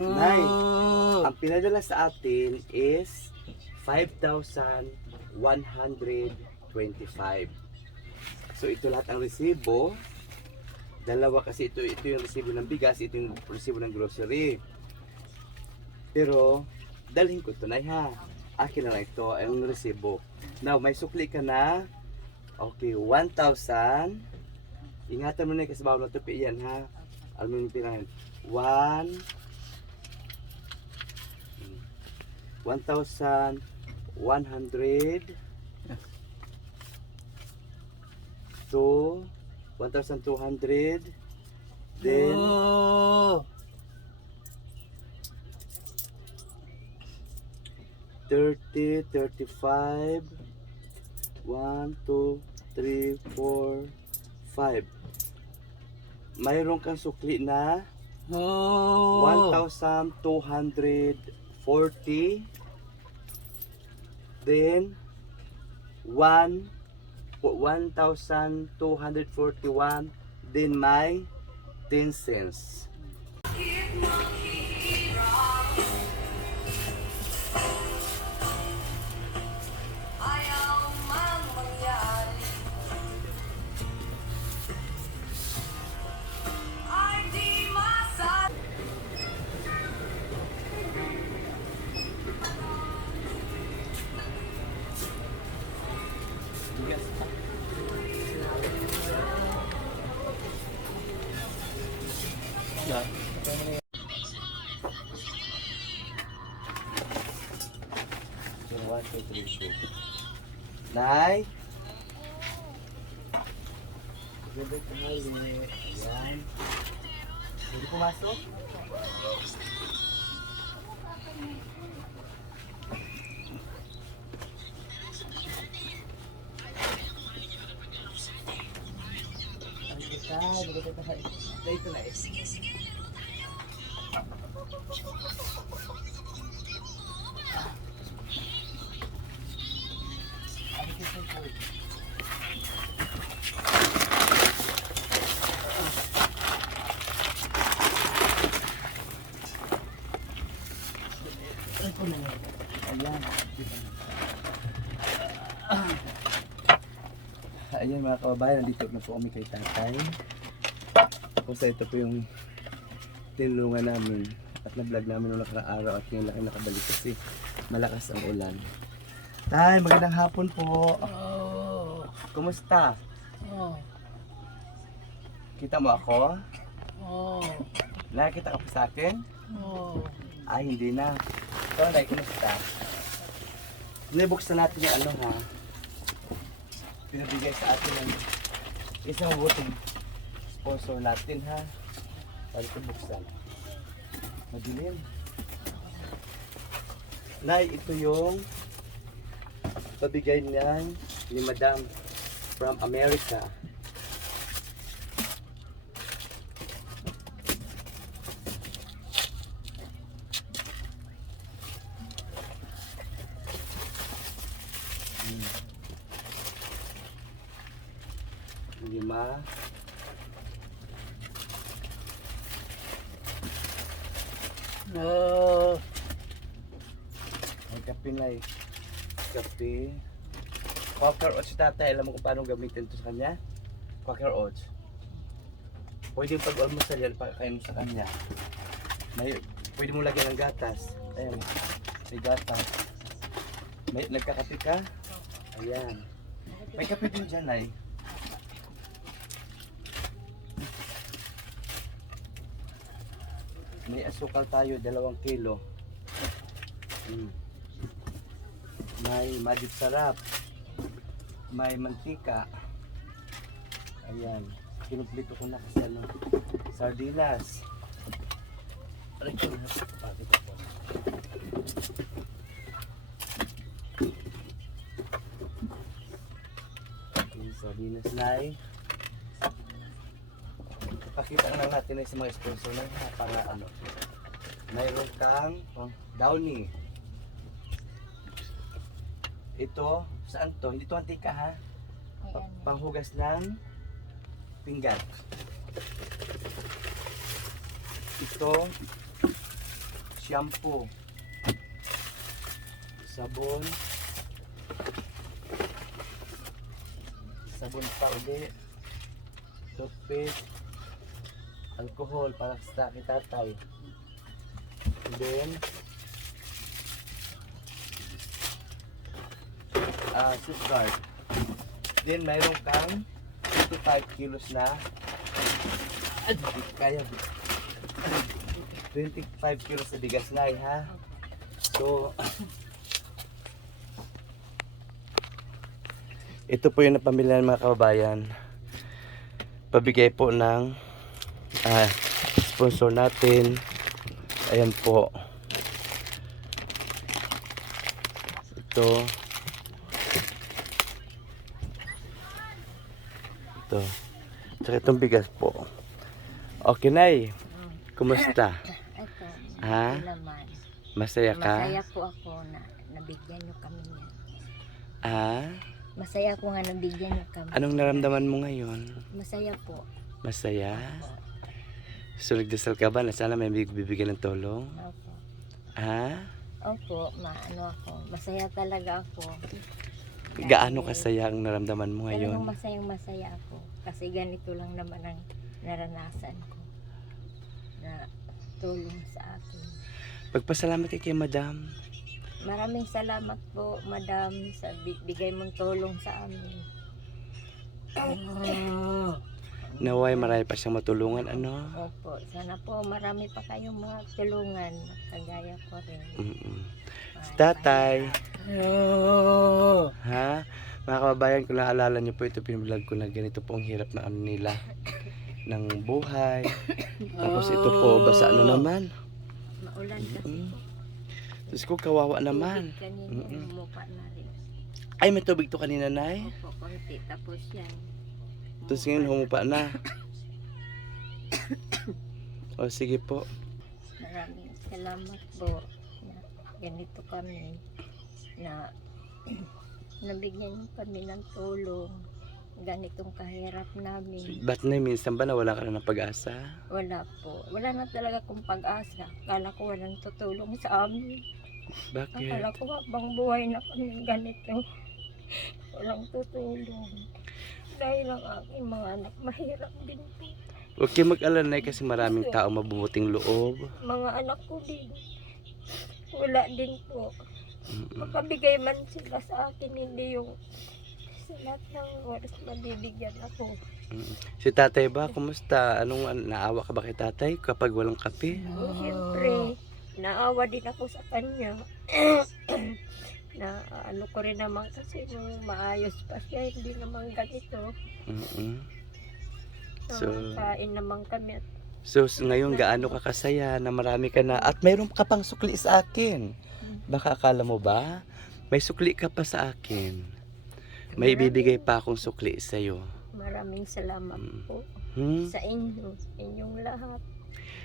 Nay, ang pinadala sa atin is 5,125. So ito lahat ang resibo. Dalawa kasi ito, ito yung resibo ng bigas, ito yung resibo ng grocery. Pero, dalhin ko ito na ha. Akin na lang ito, ang resibo. Now, may sukli ka na. Okay, 1,000. Ingatan mo na kasi bawal matupi yan ha. Alam mo yung pinahin. 1, 1,100 to 1,200 then Oh. 30, 35 1, 2, 3, 4, 5 mayroon kang sukli na Oh. 1,240 then 1 1,241 then may 10 cents Nay Ganda tanghali Ayan Pwede pumasok? Dito tayo. Na eh. Sige, sige. Ayan. Ayan mga kababayan, nandito na po kami kay tatay. Tapos ito po yung tinulungan namin at na-vlog namin noong nakarang araw at ngayon lang nakabalik kasi malakas ang ulan. Tay, magandang hapon po. Oh. Kumusta? Oh. Kita mo ako? Oh. Nakikita ka pa sa akin? Oh. Ay, hindi na. Ikaw, Nay, kumusta? Nabuksan natin yung ano ha. Pinabigay sa atin ng isang buting sponsor natin ha. Para ito buksan. Madilim. Nay, ito yung pabigay niyan ni Madam from America. Lima. Oh. May kape na eh. Kape. Quaker oats tatay. Alam mo kung paano gamitin ito sa kanya? Quaker oats. Pwede yung pag-almusal yan, pakain mo sa kanya. May, pwede mo lagyan ng gatas. Ayan. May gatas. May nagkakape ka? Ayan. May kape din dyan ay. May asukal tayo, dalawang kilo. Mm. May magic sarap. May mantika. Ayan. Kinumpleto ko na kasi ano. Sardinas. Aray na. Bakit ako? Yung sardinas na ay. Pakita na natin ay sa mga sponsor na para ano. Mayroon kang oh, downy. Ito, saan to? Hindi to antika ha? Pa- panghugas ng pinggan. Ito, shampoo. Sabon. Sabon pa uli. Toothpaste. Alcohol para sa kay tatay. And then, ah, safeguard. Then, mayroon kang 25 kilos na kaya 25 kilos na bigas na ha. So, ito po yung napamili ng mga kababayan. Pabigay po ng ah, sponsor natin. Ayan po. Ito. Ito. Tsaka itong bigas po. Okay, Nay. Kumusta? Ito, Ha? naman. Masaya ka? Masaya po ako na nabigyan nyo kami niya. Ah? Masaya ako nga nabigyan nyo kami. Anong naramdaman mo ngayon? Masaya po. Masaya? So, nagdasal ka ba na sana may bibigyan ng tulong? Opo. Ha? Opo, maano ako. Masaya talaga ako. Gaano kasaya ang naramdaman mo ngayon? masayang masaya ako. Kasi ganito lang naman ang naranasan ko. Na tulong sa akin. Pagpasalamat kay kay madam. Maraming salamat po, madam, sa bi- bigay mong tulong sa amin. Naway marami pa siyang matulungan, ano? Opo, sana po marami pa kayong mga tulungan kagaya ko rin. Mm-mm. Ah, Si Oh. ha? Mga kababayan, kung naalala niyo po ito, pinablog ko na ganito po ang hirap na ano nila ng buhay. Tapos ito po, basa ano naman. Maulan kasi Mm. po. Diyos ko, kawawa naman. Tubig kanina, lumupa na rin. Ay, may tubig to kanina, Nay. Opo, konti. Tapos yan. Tapos ngayon, humupa na. O, sige po. Maraming salamat po ganito kami na nabigyan kami ng tulong ganitong kahirap namin. Ba't na minsan ba nawala ka na ng pag-asa? Wala po. Wala na talaga kung pag-asa. Akala ko walang tutulong sa amin. Bakit? Akala ko habang buhay na kami ganito. Walang tutulong. Dahil ang aking mga anak mahirap din po. Huwag kayo mag-alala kasi maraming tao mabubuting loob. Mga anak ko din. Wala din po. Makabigay man sila sa akin, hindi yung sa lahat ng oras mabibigyan ako. Si tatay ba, kumusta? Anong an- naawa ka ba kay tatay kapag walang kape? Oh. Siyempre, naawa din ako sa kanya. na ano ko rin naman kasi nung maayos pa siya, hindi naman ganito. Mm-mm. So, So- kain naman kami at So s- ngayon gaano ka kasaya na marami ka na at mayroon ka pang sukli sa akin. Baka akala mo ba? May sukli ka pa sa akin. May ibibigay pa akong sukli sa iyo. maraming salamat Mm. po Hmm? sa inyo, sa inyong lahat.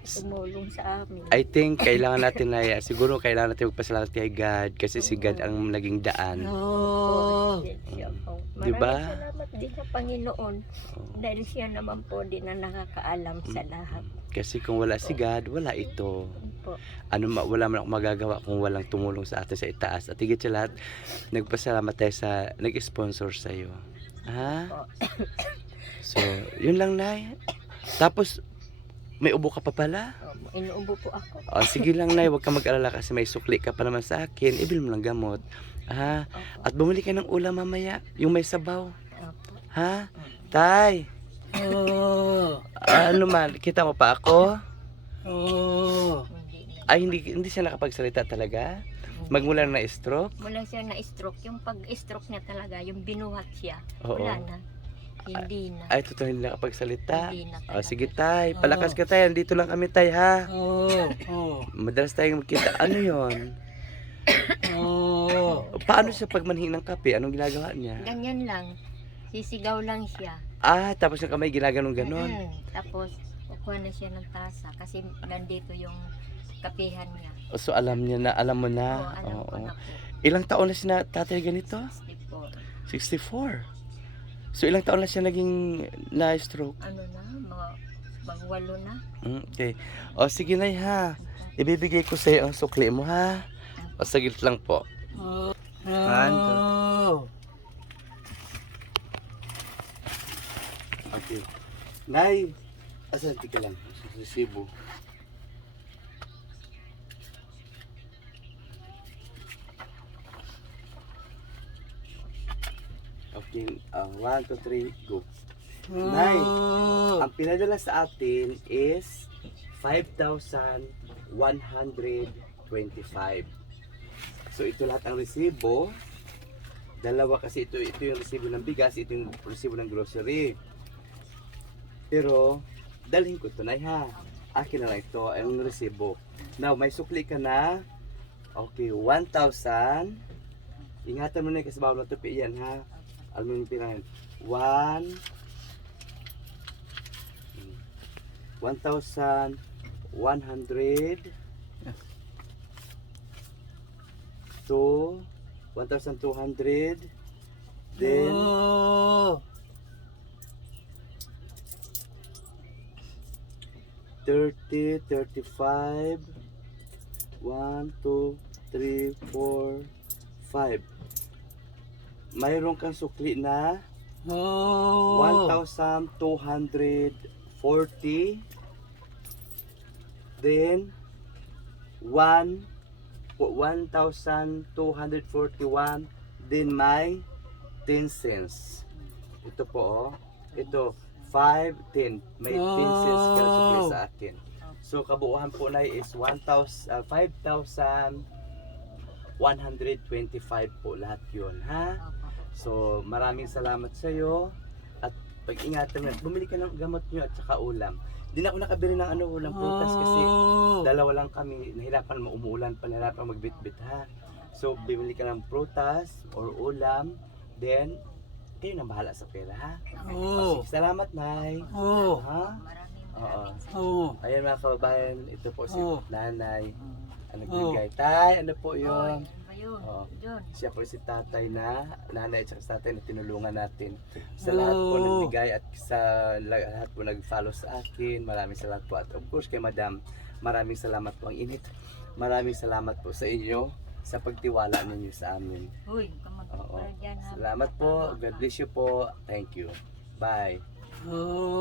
Tumulong sa amin. I think kailangan natin na siguro kailangan natin magpasalamat kay God kasi si God ang naging daan. Oh. Po. Di ba? Maraming salamat din sa Panginoon Oh. dahil siya naman po din ang nakakaalam sa lahat. Kasi kung wala si God, wala ito. Po. Ano ma- wala man ako magagawa kung walang tumulong sa atin sa itaas. At higit sa lahat, nagpasalamat tayo sa nag-sponsor sa iyo. Ha? So, yun lang Nay. Tapos may ubo ka pa pala? Opo, Inuubo po ako. O, sige lang Nay, huwag ka mag-alala kasi may sukli ka pa naman sa akin. Ibil mo lang gamot. Ha? Opo. At bumili ka ng ulam mamaya, yung may sabaw. Opo. Ha? Tay, Oh. ano man, kita mo pa ako? Oh. Na. Ay, hindi, hindi siya nakapagsalita talaga? Magmula na stroke? Mula siya na-stroke. Yung pag-stroke niya talaga, yung binuhat siya. Oo. Wala na. Hindi na. Ay, totoo hindi nakapagsalita. Hindi na O, talaga. sige tay, palakas ka tay, dito lang kami tay ha. Oh. Oh. Madalas tayong magkita. Ano yon? Oh. Paano siya pag manhingi ng kape? Anong ginagawa niya? Ganyan lang. Sisigaw lang siya. Ah, tapos yung kamay ginaganong ganon. Mm, Tapos, kukuha na siya ng tasa kasi nandito yung kapihan niya. O, So alam niya na, alam mo Oo, na. alam ko Oo. na po. Ilang taon na siya na tatay ganito? 64. 64. So ilang taon na siya naging na-stroke? Ano na, mga Bang walo na. Mm, Okay. O sige na ha. Ibibigay ko sa'yo ang sukli mo ha. O saglit lang po. Oh. One, Oh. Okay. Nay, asan ka lang? Resibo. Okay, uh, one, two, three, go. Nay. Ang pinadala sa atin is 5,125. So ito lahat ang resibo. Dalawa kasi ito, ito yung resibo ng bigas, ito yung resibo ng grocery. Pero, dalhin ko ito na ha. Akin na lang ito, ang resibo. Now, may sukli ka na. Okay, 1,000. Ingatan mo na kasi bawal na tupi yan ha. Alam mo yung pinangan. 1, 1,100 to 1,200 then Oh. 30, 35 1, 2, 3, 4, 5 mayroon kang sukli na Oh. 1,240 then 1 1,241 then may 10 cents ito po oh ito 5, 10 may 10 cents ka sukli sa akin so kabuuhan po na is 1,000 ah, 5,125 po lahat yun ha. So, maraming salamat sa iyo at pag-ingatan mo. Bumili ka ng gamot nyo at saka ulam. Hindi na ako nakabili ng ano, ulam prutas kasi Oh. dalawa lang kami. Nahirapan mo, umuulan pa, nahirapan magbitbit ha. So, bibili ka ng prutas or ulam. Then, kayo na bahala sa pera ha. Oh. Sige, salamat, Nay. Oh. Ha? Maraming Oo. Oh. Ayan mga kababayan, ito po si Oh. Nanay. Ang Oh. nagbigay. Tay, ano po yun? Ano ba yun? Siya po si tatay na nanay at sa tatay na tinulungan natin sa lahat po Oh. nagbigay at sa lahat po nag-follow sa akin. Maraming salamat po. At of course kay madam maraming salamat po. Ang init maraming salamat po sa inyo sa pagtiwala ninyo sa amin. Uy, kamag Oo. dyan salamat po. God bless you po. Thank you. Bye. Oh.